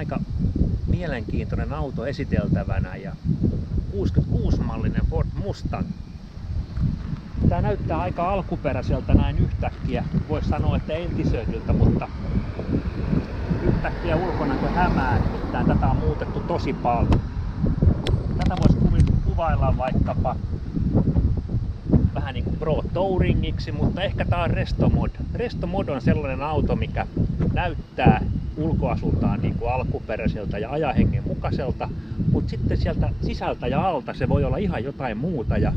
aika mielenkiintoinen auto esiteltävänä ja 66-mallinen Ford Mustang. Tää näyttää aika alkuperäiseltä näin yhtäkkiä. Voisi sanoa, että entisöidyltä, mutta yhtäkkiä ulkonäkö hämää, että tätä on muutettu tosi paljon. Tätä voisi kuvailla vaikkapa vähän niin kuin Pro Touringiksi, mutta ehkä tää on Resto Mod. Resto Mod on sellainen auto, mikä näyttää ulkoasultaan niin kuin alkuperäiseltä ja ajahengen mukaiselta, mutta sitten sieltä sisältä ja alta se voi olla ihan jotain muuta. Ja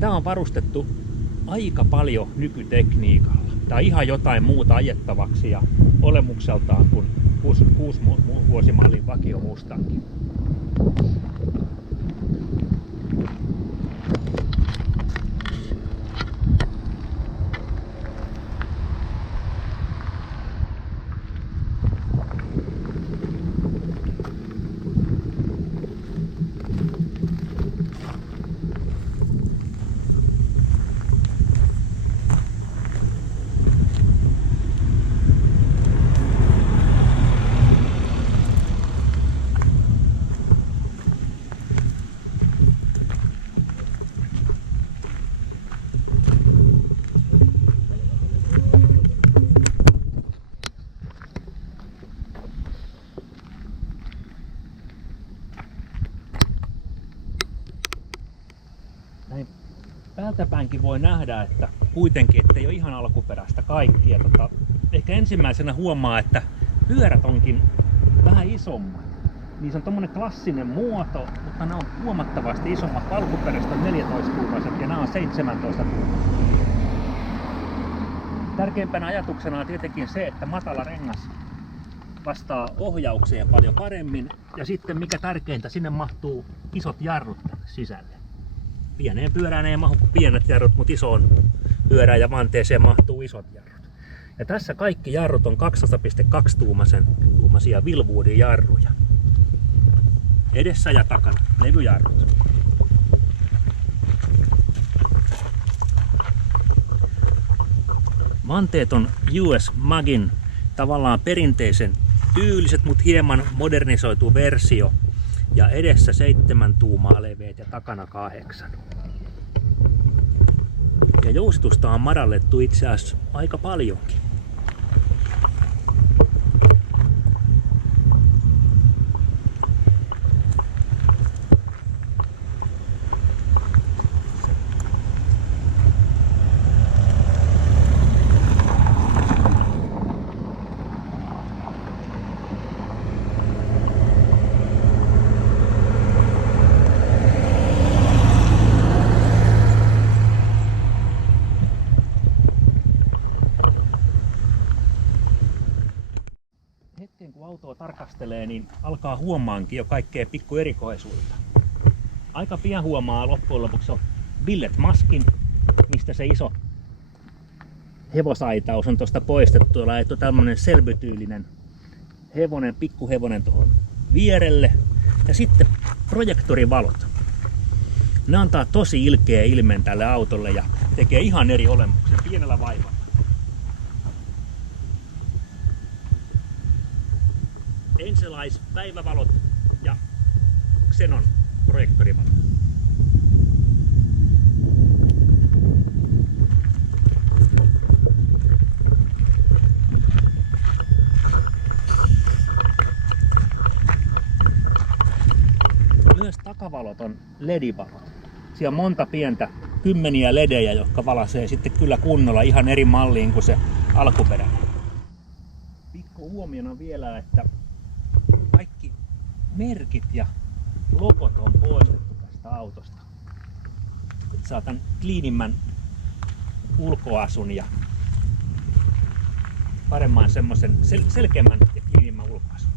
tää on varustettu aika paljon nykytekniikalla. Tää on ihan jotain muuta ajettavaksi ja olemukseltaan kuin 66 vuosimallin vakio Mustang. Näin päältäpäinkin voi nähdä, että kuitenkin ettei ole ihan alkuperäistä kaikkia. Ehkä ensimmäisenä huomaa, että pyörät onkin vähän isommat. Niissä on tommonen klassinen muoto, mutta nämä on huomattavasti isommat. Alkuperäiset on 14-tuumaiset ja nämä on 17-tuumaiset. Tärkeimpänä ajatuksena on tietenkin se, että matala rengas vastaa ohjaukseen paljon paremmin. Ja sitten mikä tärkeintä, sinne mahtuu isot jarrut tänne sisälle. Pieneen pyörään ei mahdu kuin pienet jarrut, mutta isoon pyörään ja vanteeseen mahtuu isot jarrut. Ja tässä kaikki jarrut on 12,2-tuumaisia Wilwoodin jarruja. Edessä ja takana levyjarrut. Vanteet on US Magin tavallaan perinteisen tyyliset, mutta hieman modernisoitu versio. Ja edessä 7 tuumaa leveät ja takana 8. Ja jousitusta on madallettu itse asiassa aika paljonkin. Kun autoa tarkastelee, niin alkaa huomaankin jo kaikkea pikkuerikoisuutta. Aika pian huomaa loppujen lopuksi on billet-maskin, mistä se iso hevosaitaus on tuosta poistettu ja laitettu tämmönen selbytyylinen pikkuhevonen tuohon vierelle. Ja sitten projektorivalot. Ne antaa tosi ilkeä ilmeen tälle autolle ja tekee ihan eri olemuksen pienellä vaivalla. Enselais päivävalot ja Xenon projektorivalot. Myös takavalot on LED-valot. Siellä on monta pientä kymmeniä ledejä, jotka valaisee sitten kyllä kunnolla ihan eri malliin kuin se alkuperäinen. Pikku huomiona vielä, että kaikki merkit ja logot on poistettu tästä autosta. Saa tän cleanimmän ulkoasun ja paremman semmosen selkeämmän ja cleanimmän ulkoasun.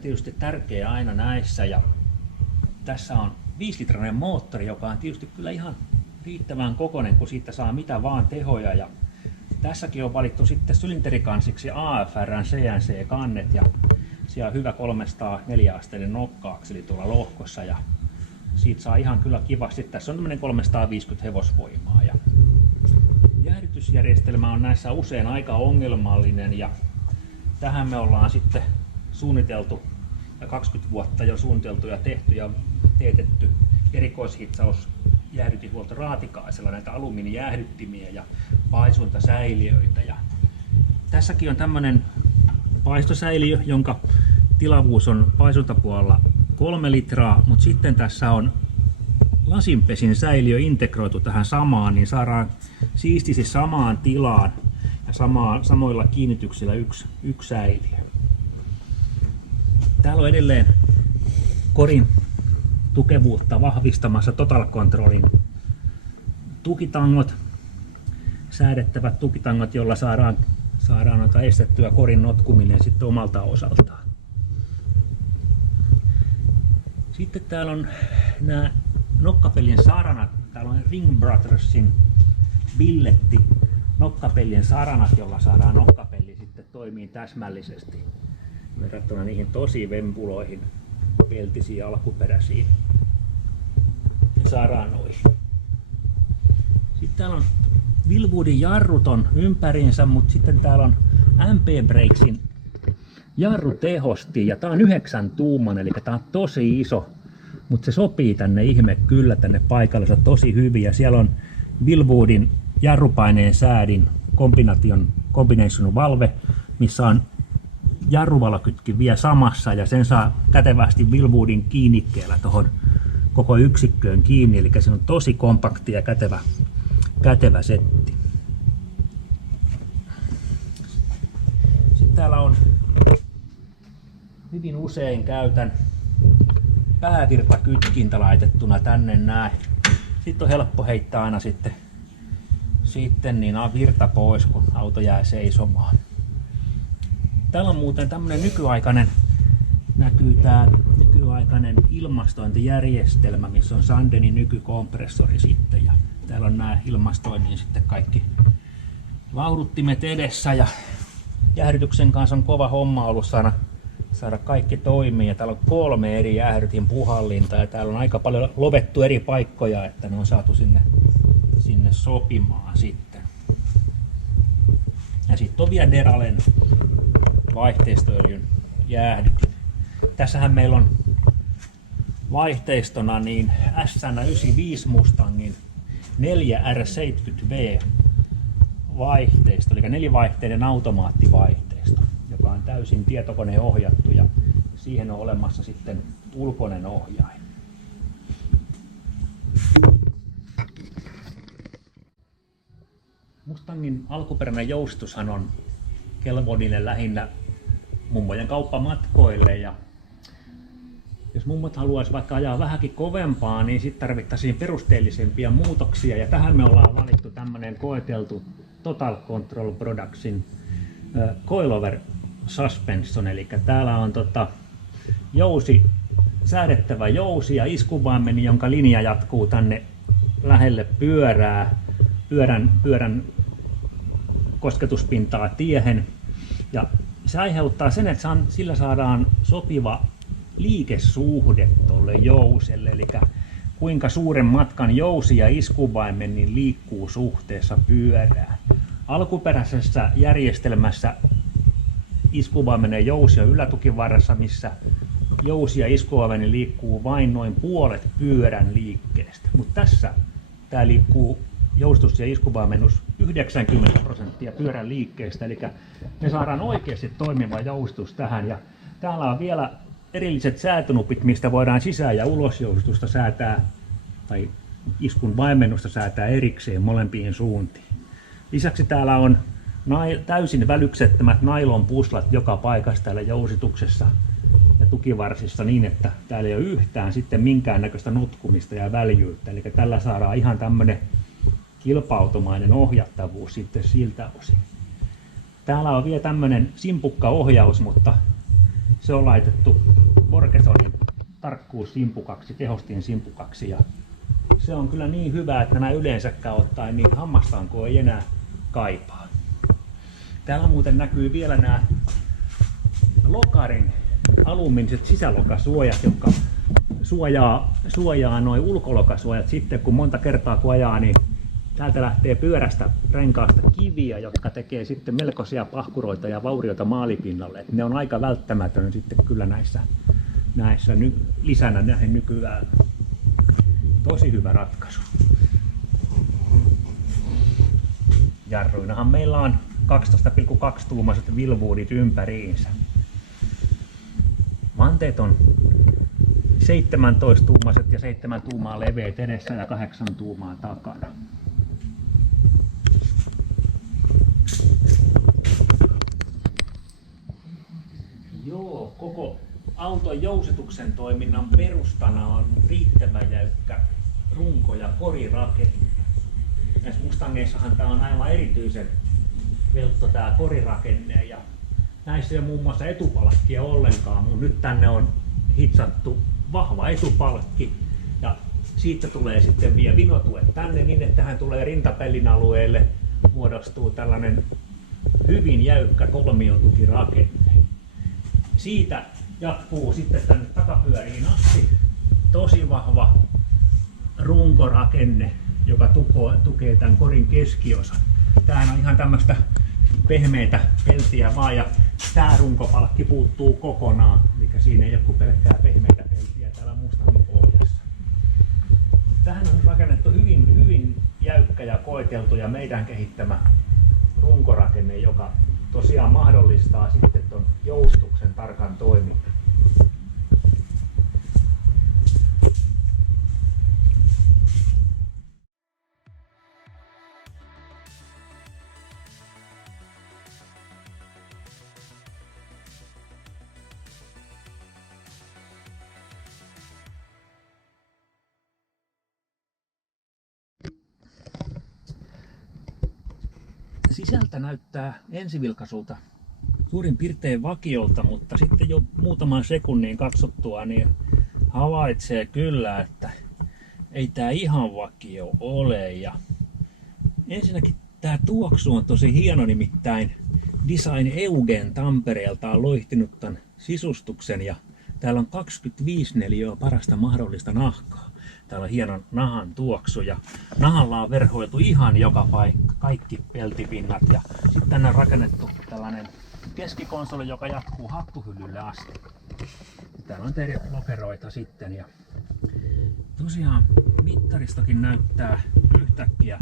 tietysti tärkeä aina näissä. Ja tässä on 5-litrainen moottori, joka on tietysti kyllä ihan riittävän kokoinen, kun siitä saa mitä vaan tehoja. Ja tässäkin on valittu sitten sylinterikansiksi AFR:n CNC-kannet ja siellä on hyvä 304-asteinen nokka-akseli tuolla lohkossa ja siitä saa ihan kyllä kivasti. Tässä on tämmöinen 350 hevosvoimaa ja jäähdytysjärjestelmä on näissä usein aika ongelmallinen ja tähän me ollaan sitten suunniteltu ja 20 vuotta jo suunniteltu ja tehty ja teetetty erikoishitsaus jäähdytinhuolto Raatikaisella, näitä alumiinijäähdyttimiä ja paisuntasäiliöitä. Ja tässäkin on tämmöinen paistosäiliö, jonka tilavuus on paisuntapuolella 3 litraa, mutta sitten tässä on lasinpesin säiliö integroitu tähän samaan, niin saadaan siististi samaan tilaan ja samoilla kiinnityksillä yksi säiliö. Täällä on edelleen korin tukevuutta vahvistamassa Total Controlin tukitangot, säädettävät tukitangot, joilla saadaan estettyä korin notkuminen sitten omalta osaltaan. Sitten täällä on nämä nokkapellien saranat. Täällä on Ring Brothersin billetti nokkapellien saranat, jolla saadaan nokkapelli sitten toimii täsmällisesti verrattuna niihin tosi vempuloihin, peltisiin alkuperäisiin saranoihin. Sitten täällä on Wilwoodin jarrut on ympäriinsä, mutta sitten täällä on MP Brakesin jarrutehosti ja tää on 9 tuuman, eli tää on tosi iso, mutta se sopii tänne ihme kyllä tänne paikallensa tosi hyvin ja siellä on Wilwoodin jarrupaineen säädin combination valve, missä on jarruvalokytkin vielä samassa ja sen saa kätevästi Wilwoodin kiinnikkeellä tuohon koko yksikköön kiinni, eli se on tosi kompakti ja kätevä setti. Sitten täällä on hyvin usein käytän päävirtakytkintä laitettuna tänne näin. Sitten on helppo heittää aina sitten niin virta pois, kun auto jää seisomaan. Täällä on muuten tämmönen näkyy tää nykyaikainen ilmastointijärjestelmä, missä on Sandenin nykykompressori sitten ja täällä on nämä ilmastoinnin sitten kaikki vauhduttimet edessä ja jäähdytyksen kanssa on kova homma ollut saada kaikki toimii ja täällä on 3 eri jäähdytin puhallinta ja täällä on aika paljon lovettu eri paikkoja, että ne on saatu sinne sopimaan sitten. Ja sitten on vielä Deralen vaihteistoöljyn jäähdytin. Tässähän meillä on vaihteistona niin SN95 Mustangin 4R70V vaihteisto, eli 4-vaihteinen automaattivaihteisto, joka on täysin tietokoneen ohjattu ja siihen on olemassa sitten ulkoinen ohjain. Mustangin alkuperäinen joustushan on kelvollinen lähinnä mummojen kauppamatkoille ja jos mummot haluaisi vaikka ajaa vähänkin kovempaa, niin sitten tarvittaisiin perusteellisempia muutoksia ja tähän me ollaan valittu tämmöinen koeteltu Total Control Productsin coilover suspension, eli täällä on säädettävä jousi ja iskuvaimeni, jonka linja jatkuu tänne lähelle pyörän kosketuspintaa tiehen ja se aiheuttaa sen, että sillä saadaan sopiva liikesuhde tuolle jouselle, eli kuinka suuren matkan jousi ja iskuvaimen niin liikkuu suhteessa pyörään. Alkuperäisessä järjestelmässä iskuvaimen ja jousi on ylätukivarressa, missä jousi ja iskuvaimen liikkuu vain noin puolet pyörän liikkeestä, mutta tässä tämä liikkuu joustus ja iskuvaimennus 90% pyörän liikkeestä, eli me saadaan oikeasti toimiva joustus tähän ja täällä on vielä erilliset säätönupit, mistä voidaan sisään- ja ulosjoustusta säätää tai iskun vaimennusta säätää erikseen molempiin suuntiin. Lisäksi täällä on täysin välyksettömät nailonpuslat joka paikassa täällä jousituksessa ja tukivarsissa niin, että täällä ei ole yhtään sitten minkäännäköistä notkumista ja väljyyttä. Eli tällä saadaan ihan tämmöinen kilpautomainen ohjattavuus sitten siltä osin. Täällä on vielä tämmöinen simpukka ohjaus, mutta Se on laitettu Borgesonin tarkkuussimpukaksi, tehostin simpukaksi, ja se on kyllä niin hyvä, että nämä yleensäkään ottaen niin hammastanko ei enää kaipaa. Täällä muuten näkyy vielä nämä lokarin alumiiniset sisälokasuojat, jotka suojaa noin ulkolokasuojat sitten, kun monta kertaa kun ajaa, niin täältä lähtee pyörästä renkaasta kiviä, jotka tekee sitten melkoisia pahkuroita ja vaurioita maalipinnalle. Ne on aika välttämätön sitten kyllä näissä lisänä näihin nykyään. Tosi hyvä ratkaisu. Jarruinahan meillä on 12,2 tuumaiset Wilwoodit ympäriinsä. Vanteet on 17 tuumaiset ja 7 tuumaa leveät edessä ja 8 tuumaa takana. Joo, koko auton jousituksen toiminnan perustana on riittävän jäykkä runko- ja korirakenne. Näissä Mustangeissahan tämä on aivan erityisen veltto tämä korirakenne, ja näissä ei ole muun muassa etupalkkia ollenkaan, mutta nyt tänne on hitsattu vahva etupalkki ja siitä tulee sitten vielä vinotuet tänne niin, että hän tulee rintapellin alueelle, muodostuu tällainen hyvin jäykkä kolmiotukirakenne. Siitä jatkuu sitten tänne takapyöriin asti tosi vahva runkorakenne, joka tukee tämän korin keskiosan. Tämähän on ihan tämmöistä pehmeitä peltiä vaan, ja tämä runkopalkki puuttuu kokonaan, eli siinä ei ole kuin pelkkää pehmeitä peltiä täällä Mustangin pohjassa. Tähän on rakennettu hyvin jäykkä ja koeteltu ja meidän kehittämä runkorakenne, joka tosiaan mahdollistaa sitten ton joustuksen tarkan toiminnan. Sisältä näyttää ensivilkaisulta suurin piirtein vakiolta, mutta sitten jo muutaman sekunnin katsottua niin havaitsee kyllä, että ei tää ihan vakio ole. Ja ensinnäkin tää tuoksu on tosi hieno, nimittäin Design Eugen Tampereelta on loihtinut tämän sisustuksen, ja täällä on 25 neliöä parasta mahdollista nahkaa. Täällä on hieno nahan tuoksu ja nahalla on verhoiltu ihan joka paikka, kaikki peltipinnat, ja sitten tänne on rakennettu tällainen keskikonsoli, joka jatkuu hattuhyllylle asti. Ja täällä on eri lokeroita sitten, ja tosiaan mittaristokin näyttää yhtäkkiä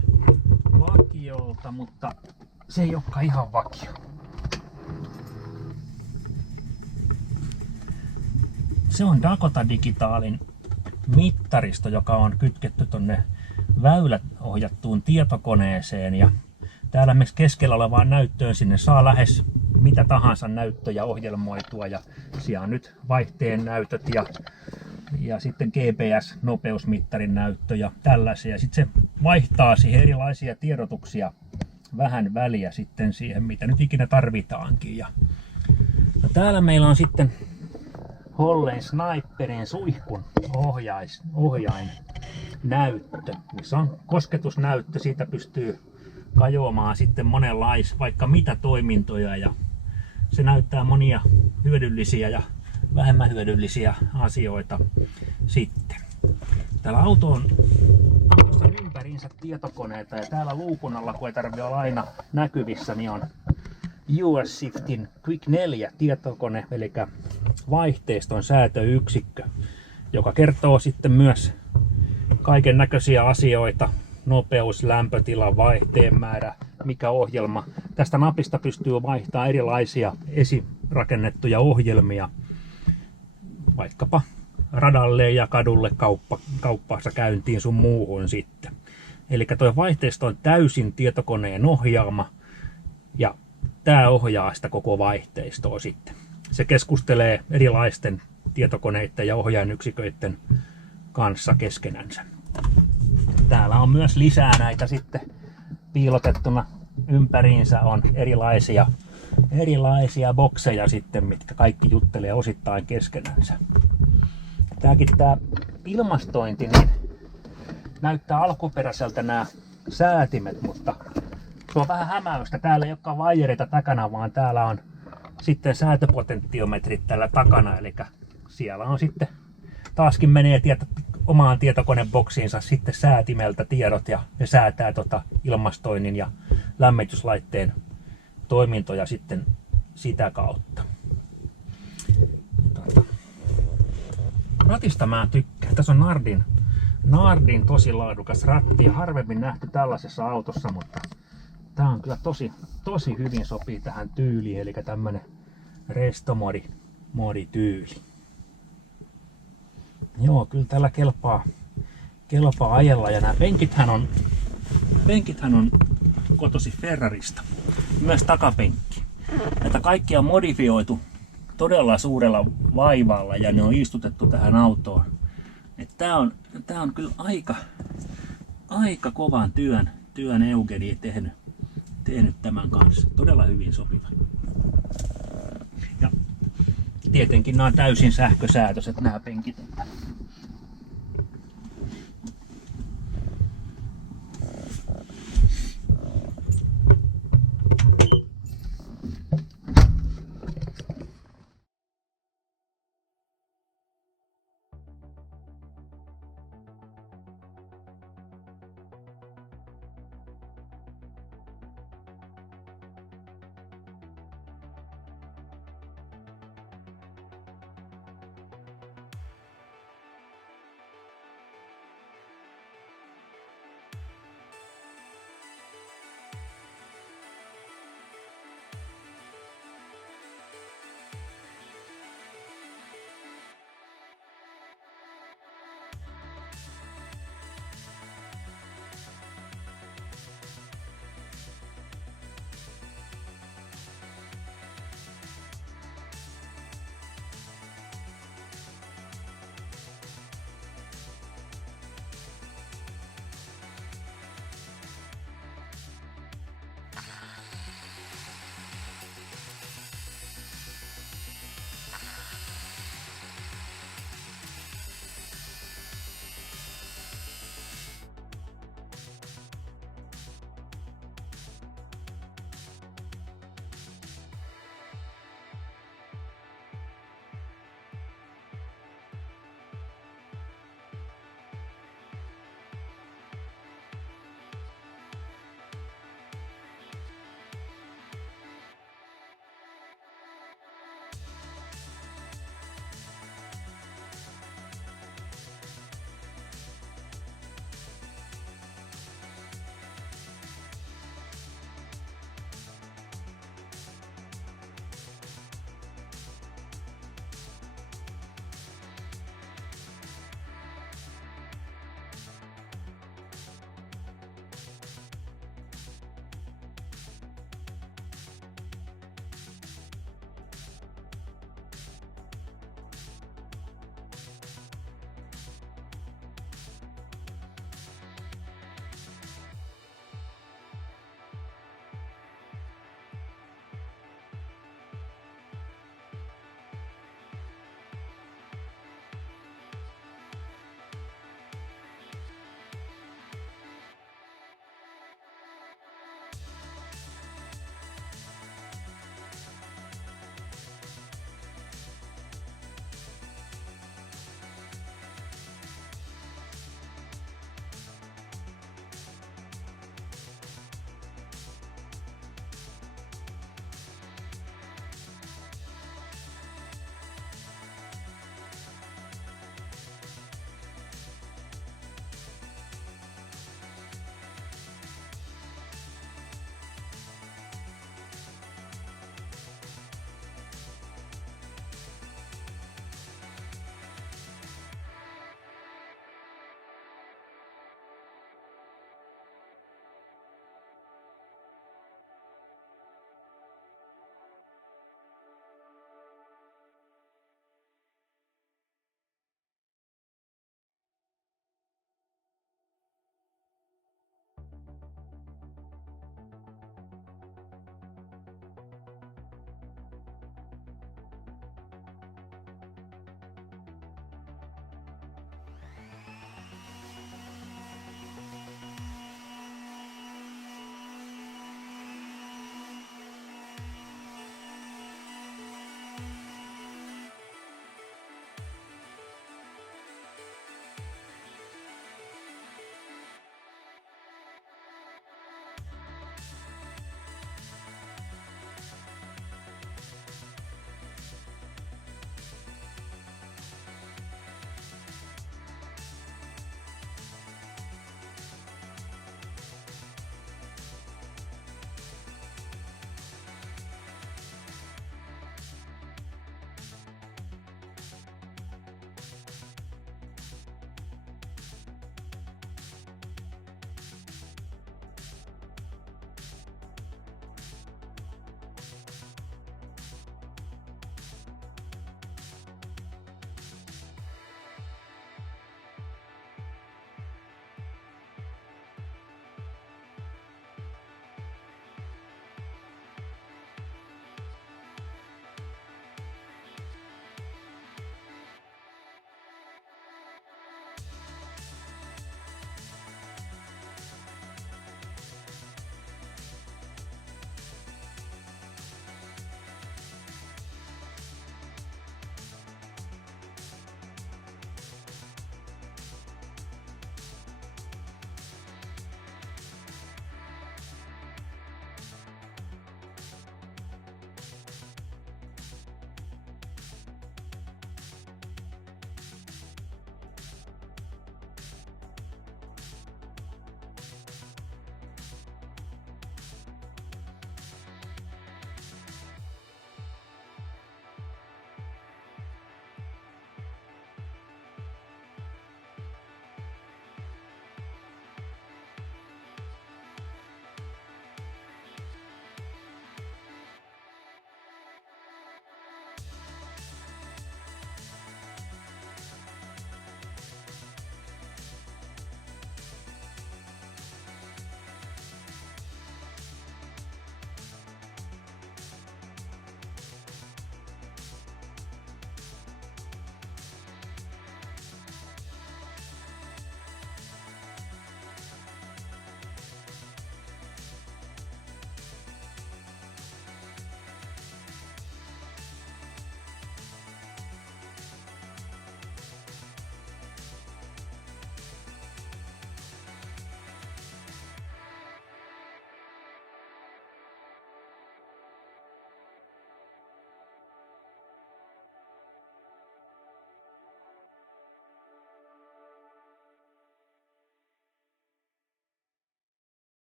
vakiolta, mutta se ei olekaan ihan vakio. Se on Dakota Digitalin mittaristo, joka on kytketty tonne väylät ohjattuun tietokoneeseen, ja täällä myös keskellä olevaan näyttöön sinne saa lähes mitä tahansa näyttöjä ohjelmoitua, ja siellä on nyt vaihteen näytöt ja sitten GPS-nopeusmittarin näyttö ja tällaisia. Sitten se vaihtaa siihen erilaisia tiedotuksia vähän väliä sitten siihen, mitä nyt ikinä tarvitaankin. Ja täällä meillä on sitten Hollein Sniperin suihkun ohjain näyttö, missä on kosketusnäyttö. Siitä pystyy kajoamaan sitten vaikka mitä toimintoja, ja se näyttää monia hyödyllisiä ja vähemmän hyödyllisiä asioita sitten. Täällä autossa on ympäriinsä tietokoneita, ja täällä luukun alla, kun ei tarvitse olla aina näkyvissä, niin on US Shiftin Quick 4 tietokone, eli vaihteiston säätöyksikkö, joka kertoo sitten myös kaiken näköisiä asioita: nopeus, lämpötila, vaihteen määrä, mikä ohjelma. Tästä napista pystyy vaihtamaan erilaisia esirakennettuja ohjelmia, vaikkapa radalle ja kadulle, kauppaansa käyntiin sun muuhun sitten. Eli tuo vaihteisto on täysin tietokoneen ohjaama, ja tämä ohjaa sitä koko vaihteistoa sitten. Se keskustelee erilaisten tietokoneiden ja ohjainyksiköiden kanssa keskenänsä. Täällä on myös lisää näitä sitten piilotettuna ympäriinsä, on erilaisia erilaisia bokseja sitten, mitkä kaikki juttelee osittain keskenänsä. Tää ilmastointi niin näyttää alkuperäiseltä nämä säätimet, mutta se on vähän hämäystä. Täällä ei olekaan vaijereita takana, vaan täällä on sitten säätöpotentiometrit tällä takana. Eli siellä on sitten taaskin menee omaan tietokoneboksiinsa sitten säätimeltä tiedot ja ne säätää ilmastoinnin ja lämmityslaitteen toimintoja sitten sitä kautta. Ratista mä tykkään. Tässä on Nardin tosi laadukas ratti ja harvemmin nähty tällaisessa autossa, mutta tää on kyllä tosi hyvin sopii tähän tyyliin, eli tämmönen restomodi tyyli. Joo, kyllä tällä kelpaa ajella ja nämä penkithän on kotosi Ferrarista. Myös takapenkki. Näitä kaikkia on modifioitu todella suurella vaivalla ja ne on istutettu tähän autoon. Tää on kyllä aika kovan työn Eugenie tehnyt tämän kanssa. Todella hyvin sopiva. Ja tietenkin nämä on täysin sähkösäätöiset nämä penkit.